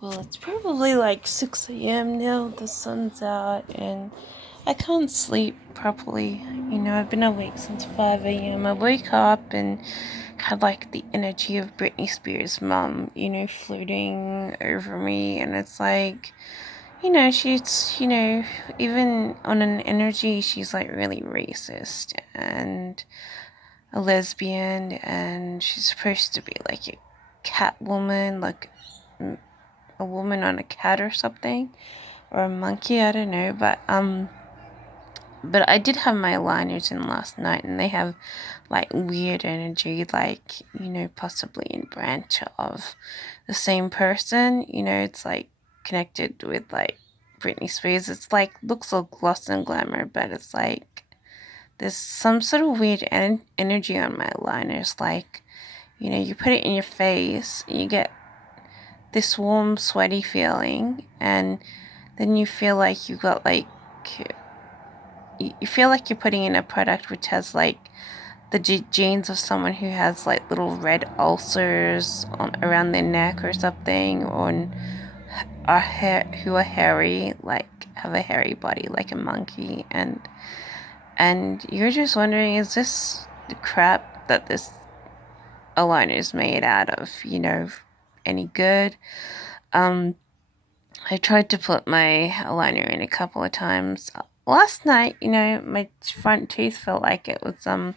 Well, it's probably like 6 a.m. now. The sun's out and I can't sleep properly. I've been awake since 5 a.m. I woke up and had like the energy of Britney Spears' mum, floating over me. And it's like, she's, even on an energy, she's like really racist and a lesbian. And she's supposed to be like a cat woman, like a woman on a cat or something, or a monkey, I don't know, but I did have my aligners in last night and they have like weird energy, like, possibly in branch of the same person. It's like connected with like Britney Spears. It's like looks all gloss and glamour, but it's like there's some sort of weird energy on my aligners. Like, you put it in your face, and you get this warm, sweaty feeling, and then you feel like you got like you feel like you're putting in a product which has like the genes of someone who has like little red ulcers around their neck or something, or who are hairy, like have a hairy body like a monkey, and you're just wondering, is this the crap that this aligner is made out of, any good? Um, I tried to put my aligner in a couple of times. Last night, my front tooth felt like it was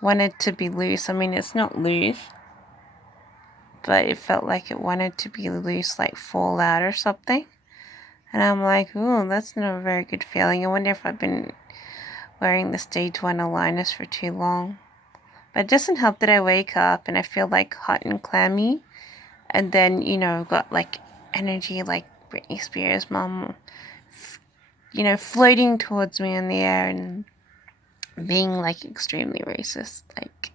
wanted to be loose. I mean, it's not loose, but it felt like it wanted to be loose, like fall out or something. And I'm like, ooh, that's not a very good feeling. I wonder if I've been wearing the stage 1 aligners for too long. But it doesn't help that I wake up and I feel like hot and clammy. And then, I've got like energy like Britney Spears' mom, floating towards me in the air and being like extremely racist. Like,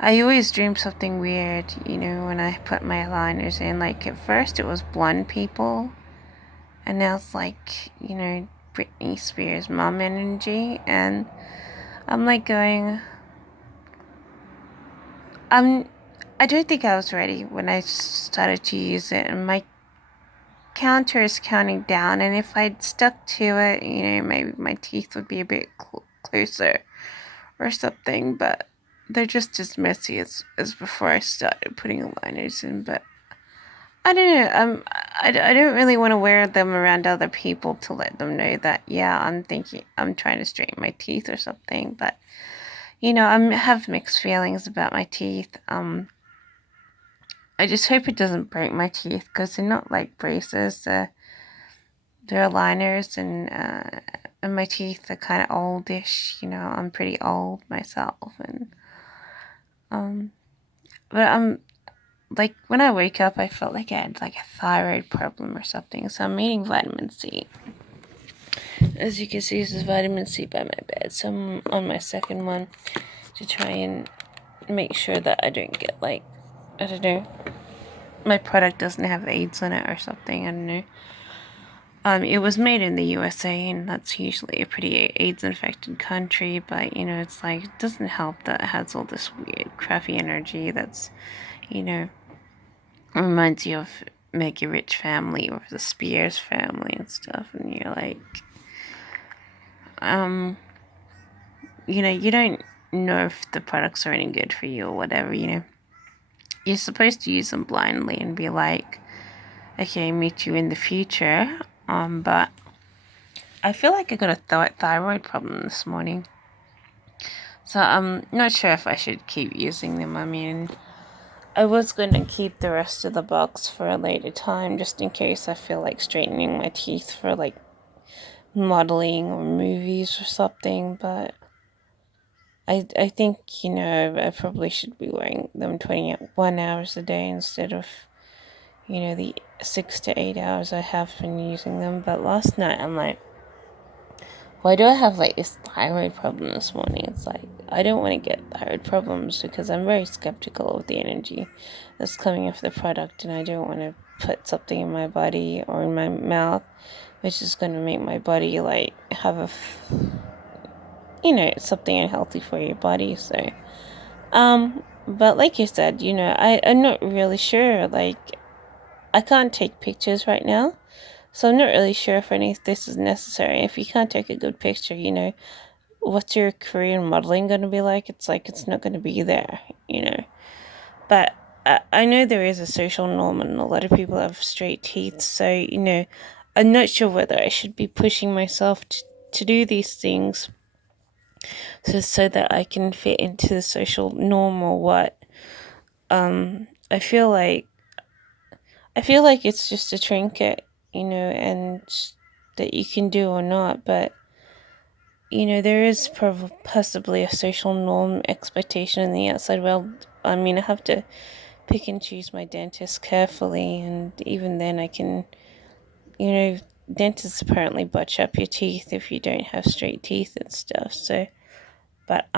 I always dream something weird, when I put my aligners in. Like, at first it was blonde people, and now it's like, Britney Spears' mom energy. And I'm like going, I don't think I was ready when I started to use it, and my counter is counting down, and if I'd stuck to it, maybe my teeth would be a bit closer or something, but they're just as messy as before I started putting aligners in. But I don't know, I don't really want to wear them around other people to let them know that, yeah, I'm trying to straighten my teeth or something. But I have mixed feelings about my teeth. I just hope it doesn't break my teeth, because they're not like braces. They're aligners, and my teeth are kind of oldish. I'm pretty old myself, and um, but I'm like, when I wake up, I felt like I had like a thyroid problem or something. So I'm eating vitamin C. As you can see, this is vitamin C by my bed. So I'm on my second one to try and make sure that I don't get like, I don't know, my product doesn't have AIDS in it or something. I don't know. It was made in the USA, and that's usually a pretty AIDS-infected country, but, it's like, it doesn't help that it has all this weird, crappy energy that's, reminds you of Make a Rich Family or the Spears family and stuff, and you're like, you don't know if the products are any good for you or whatever. You're supposed to use them blindly and be like, okay, meet you in the future, but I feel like I got a thyroid problem this morning. So I'm not sure if I should keep using them. I mean, I was going to keep the rest of the box for a later time, just in case I feel like straightening my teeth for like modeling or movies or something. But I think, I probably should be wearing them 21 hours a day instead of, the 6 to 8 hours I have been using them. But last night I'm like, why do I have like this thyroid problem this morning? It's like, I don't want to get thyroid problems because I'm very skeptical of the energy that's coming off the product, and I don't want to put something in my body or in my mouth which is going to make my body like have something unhealthy for your body. So but like you said, I'm not really sure, like, I can't take pictures right now, so I'm not really sure if any of this is necessary. If you can't take a good picture, what's your career in modeling going to be like? It's like it's not going to be there, you know. But I know there is a social norm, and a lot of people have straight teeth, so, I'm not sure whether I should be pushing myself to do these things so that I can fit into the social norm or what. I feel like it's just a trinket, and that you can do or not, but there is possibly a social norm expectation in the outside world. I mean, I have to pick and choose my dentist carefully, and even then, I can, you know, dentists apparently butch up your teeth if you don't have straight teeth and stuff. So, but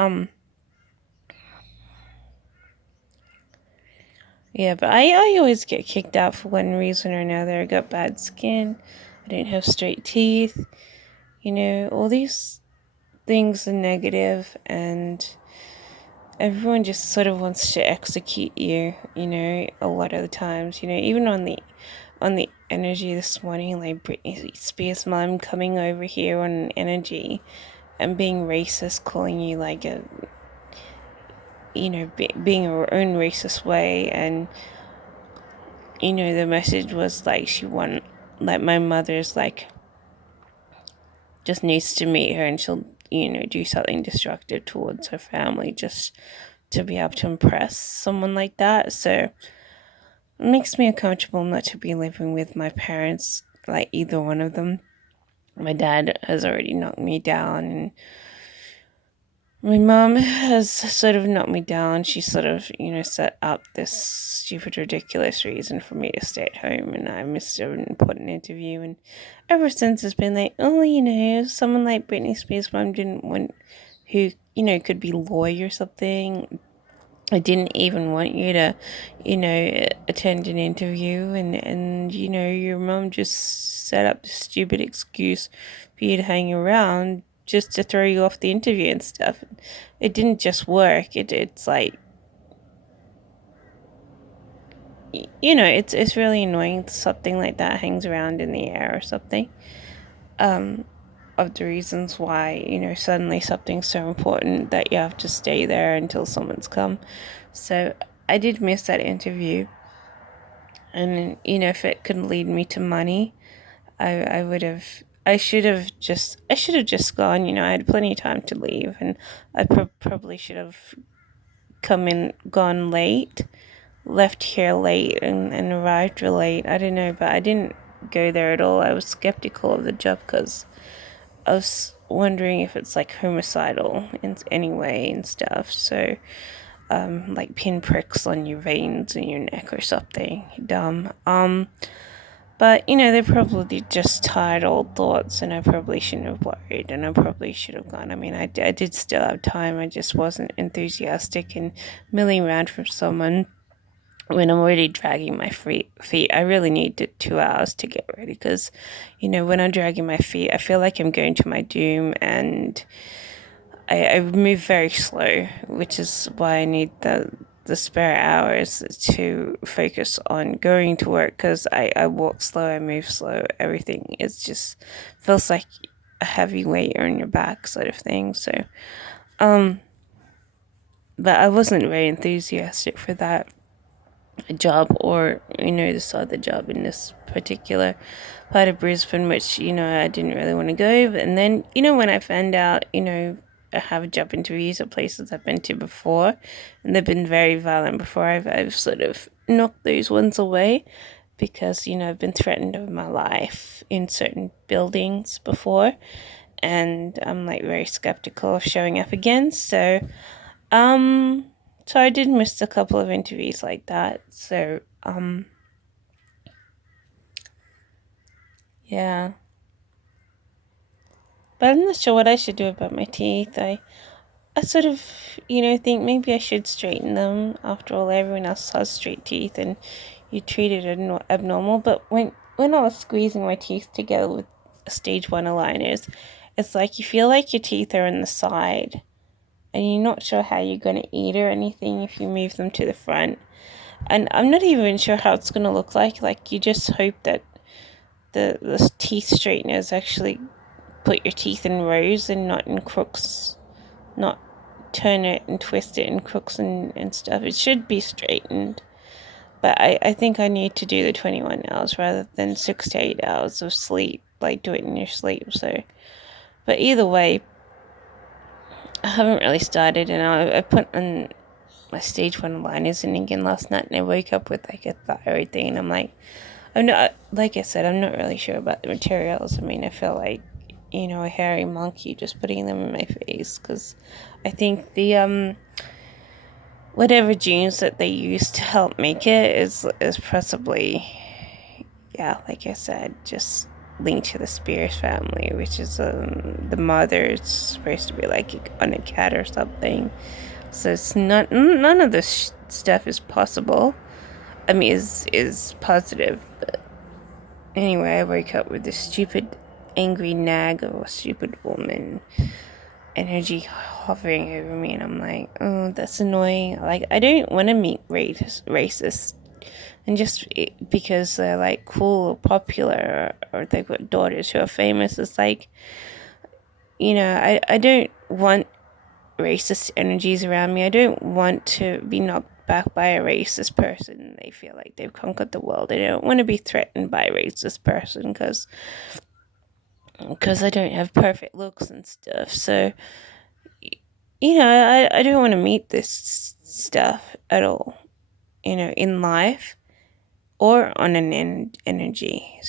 yeah, but I always get kicked out for one reason or another. I got bad skin. I don't have straight teeth. All these things are negative, and everyone just sort of wants to execute you, a lot of the times, even on the energy this morning, like Britney Spears' mom coming over here on an energy and being racist, calling you like being her own racist way, and the message was like she want like my mother's like just needs to meet her, and she'll do something destructive towards her family just to be able to impress someone like that. So it makes me uncomfortable not to be living with my parents, like either one of them. My dad has already knocked me down, and my mom has sort of knocked me down. She sort of, set up this stupid, ridiculous reason for me to stay at home, and I missed an important interview. And ever since, it's been like, oh, someone like Britney Spears' mom didn't want who, could be Loy or something. I didn't even want you to, attend an interview, and your mom just set up this stupid excuse for you to hang around just to throw you off the interview and stuff. It didn't just work. It's like, it's really annoying. Something like that hangs around in the air or something. Of the reasons why, suddenly something's so important that you have to stay there until someone's come. So I did miss that interview. And, if it could lead me to money, I would have, I should have just gone, I had plenty of time to leave, and I probably should have gone late, left here late, and arrived late. I don't know, but I didn't go there at all. I was skeptical of the job because I was wondering if it's like homicidal in any way and stuff. So, like pinpricks on your veins in your neck or something dumb. But they're probably just tired old thoughts, and I probably shouldn't have worried, and I probably should have gone. I mean, I did still have time. I just wasn't enthusiastic and milling around for someone when I'm already dragging my feet. I really needed 2 hours to get ready because, when I'm dragging my feet, I feel like I'm going to my doom, and I move very slow, which is why I need the spare hours to focus on going to work, because I walk slow, I move slow, everything is just feels like a heavy weight on your back sort of thing. So but I wasn't very enthusiastic for that job, or this other job in this particular part of Brisbane, which I didn't really want to go. And then when I found out, I have job interviews at places I've been to before, and they've been very violent before. I've sort of knocked those ones away because I've been threatened with my life in certain buildings before, and I'm like very skeptical of showing up again. Um, so I did miss a couple of interviews like that. So, yeah. But I'm not sure what I should do about my teeth. I sort of, think maybe I should straighten them. After all, everyone else has straight teeth, and you treat it abnormal. But when I was squeezing my teeth together with stage 1 aligners, it's like you feel like your teeth are on the side, and you're not sure how you're going to eat or anything if you move them to the front. And I'm not even sure how it's gonna look like. Like, you just hope that the teeth straighteners actually put your teeth in rows and not in crooks, not turn it and twist it in crooks and stuff. It should be straightened. But I think I need to do the 21 hours rather than 6 to 8 hours of sleep, like do it in your sleep. So, but either way, I haven't really started, and I put on my stage one liners in again last night, and I woke up with like a thyroid thing, and I'm like, I'm not, like I said, I'm not really sure about the materials. I mean, I feel like, a hairy monkey just putting them in my face, because I think the whatever genes that they use to help make it is possibly, yeah, like I said, just linked to the Spears family, which is the mother is supposed to be like on a cat or something. So it's not, none of this stuff is possible. I mean, is positive. But anyway, I wake up with this stupid, angry nag of a stupid woman energy hovering over me, and I'm like, oh, that's annoying. Like, I don't want to meet racists, and just because they're like cool or popular, or they've got daughters who are famous, it's like, I don't want racist energies around me. I don't want to be knocked back by a racist person. They feel like they've conquered the world. I don't want to be threatened by a racist person because I don't have perfect looks and stuff. So, I don't want to meet this stuff at all, in life or on an energy.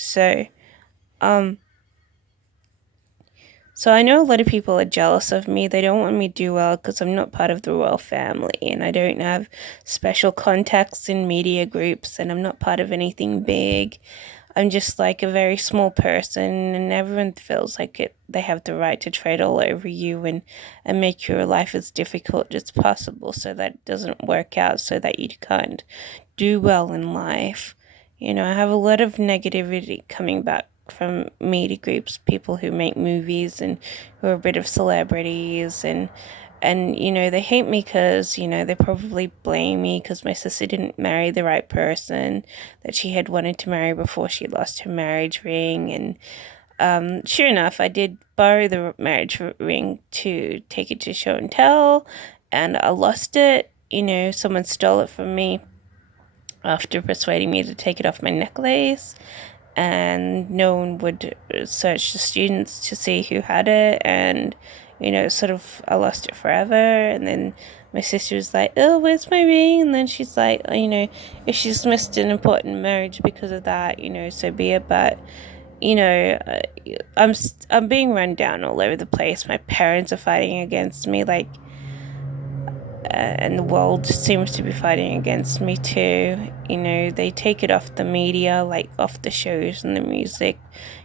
Um, so I know a lot of people are jealous of me. They don't want me to do well because I'm not part of the royal family, and I don't have special contacts in media groups, and I'm not part of anything big. I'm just like a very small person, and everyone feels like they have the right to tread all over you and make your life as difficult as possible so that it doesn't work out, so that you can't do well in life. I have a lot of negativity coming back from media groups, people who make movies and who are a bit of celebrities, and they hate me because they probably blame me because my sister didn't marry the right person that she had wanted to marry before she lost her marriage ring. And sure enough, I did borrow the marriage ring to take it to show and tell, and I lost it. Someone stole it from me after persuading me to take it off my necklace, and no one would search the students to see who had it. And sort of, I lost it forever. And then my sister was like, oh, where's my ring? And then she's like, if she's missed an important marriage because of that, so be it. But you know uh, I'm being run down all over the place. My parents are fighting against me, like, and the world seems to be fighting against me too. They take it off the media, like off the shows and the music.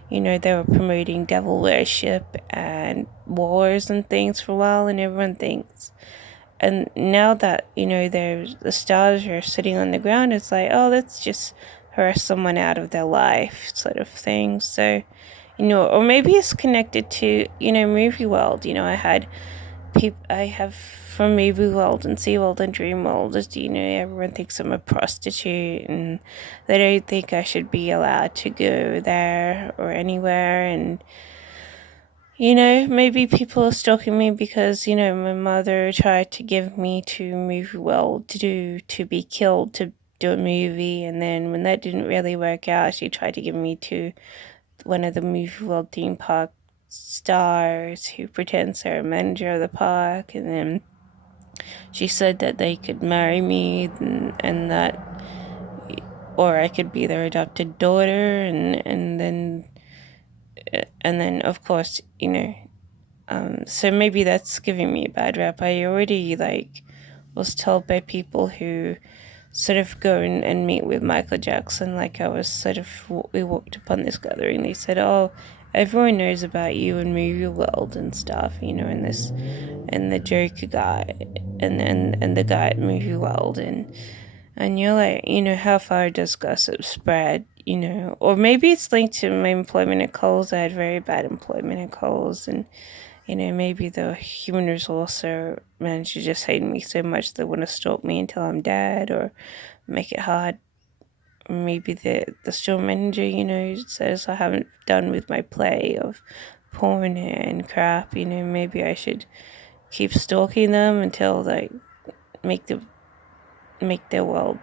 They were promoting devil worship and wars and things for a while, and everyone thinks. And now that, the stars are sitting on the ground, it's like, oh, let's just harass someone out of their life, sort of thing. So, or maybe it's connected to, movie world. I have from Movie World and SeaWorld and Dream World, as everyone thinks I'm a prostitute, and they don't think I should be allowed to go there or anywhere. And maybe people are stalking me because my mother tried to give me to Movie World to be killed to do a movie, and then when that didn't really work out, she tried to give me to one of the Movie World theme park stars who pretends they're a manager of the park. And then she said that they could marry me, and that, or I could be their adopted daughter. And then of course, so maybe that's giving me a bad rap. I already, like, was told by people who sort of go and meet with Michael Jackson. Like, I was sort of, we walked upon this gathering, they said, oh, everyone knows about you in Movie World and stuff, and the Joker guy, and the guy at Movie World. And you're like, how far does gossip spread? Or maybe it's linked to my employment at Coles. I had very bad employment at Coles, and maybe the human resource managed to just hate me so much they want to stalk me until I'm dead. Or make it hard. Maybe the store manager, says I haven't done with my play of porn and crap. Maybe I should keep stalking them until they make their world,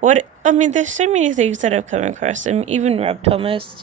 what I mean. There's so many things that I've come across. I mean, even Rob Thomas,